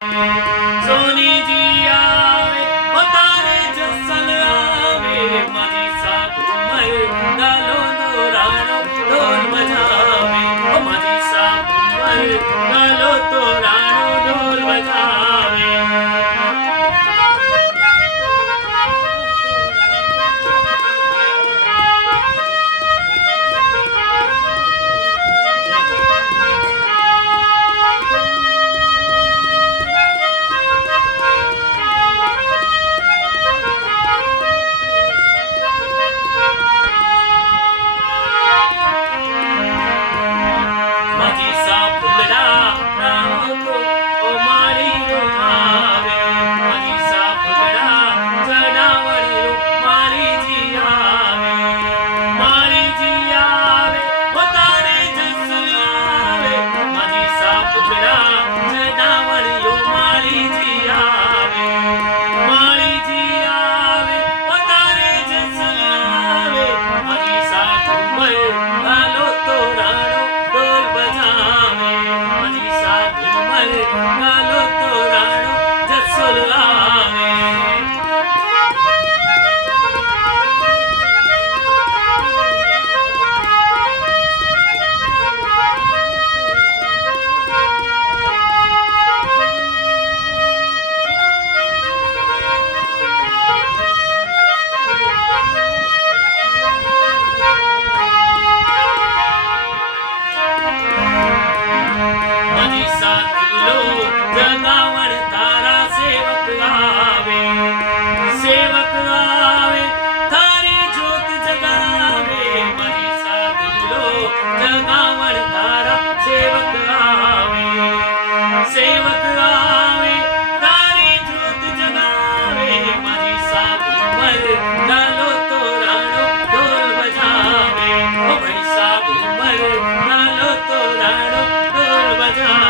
सोनी जी आवे ओ तारे जसल आवे माझी साथ उमर गालो तोराणो ढोल बजावे ओ माझी साथ उमर गालो तोराणो ढोल बजावे माझी सा फुलड़ा राहो तो ओ मारी रो आवे माझी सा फुलड़ा जनावर रो मारी जी आवे ओ तारे जसल आवे माझी सा फुलड़ा जनावर रो मारी जी आवे ओ तारे जसल आवे माझी सा उमर गालो तोराणो ढोल बजावे माझी साथ उमर गालो तोराणो जसल आवे माझी साथ लो जगावर तारा सेवक आवे थारी ज्योत जगावे माझी साथ लो जगावर तारा सेवक आवे थारी ज्योत जगावे माझी साथ उमर गालो तोराणो ढोल बजावे ओ भाई साथ उमर गालो तोराणो ढोल बजावे